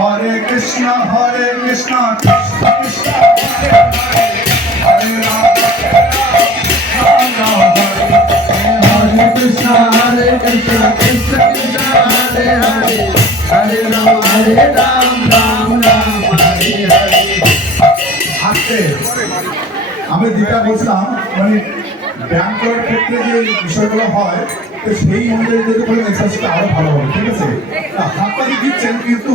হরে কৃষ্ণ হরে কৃষ্ণ কৃষ্ণ কৃষ্ণ হরে হরে হরে রাম রাম রাম হরে Krishna, Hare Krishna, Krishna Krishna, Hare Hare, Hare Ram, Hare Ram, Ram Ram, Hare Hare. হাঁটতে আমি যেটা বলছিলাম মানে ব্যায়াম করার ক্ষেত্রে যে বিষয়গুলো হয় তো সেই অনুযায়ী যদি কোনো এক্সারসাইজটা আরও ভালো হবে ঠিক আছে না, হাততালি দিচ্ছেন কিন্তু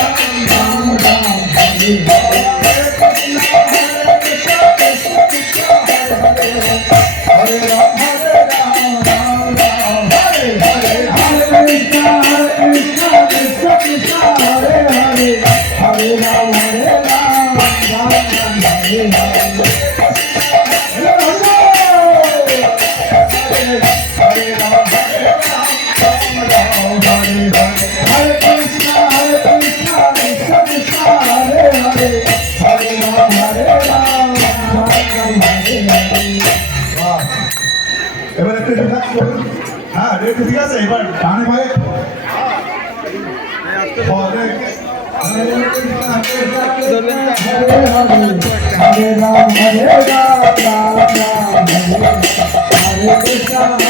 এবার একটু রিল্যাক্স করুন হ্যাঁ রেট ঠিক আছে এবার ডানে পায়ে হরে Hare Krishna, Krishna Krishna, Hare Hare, Hare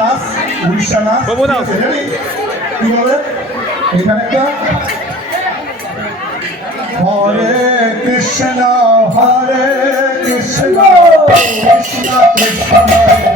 নাচ উড়িষ্যা নাচ? কি হবে এখানে একটা। হরে কৃষ্ণ হরে কৃষ্ণ কৃষ্ণ কৃষ্ণ।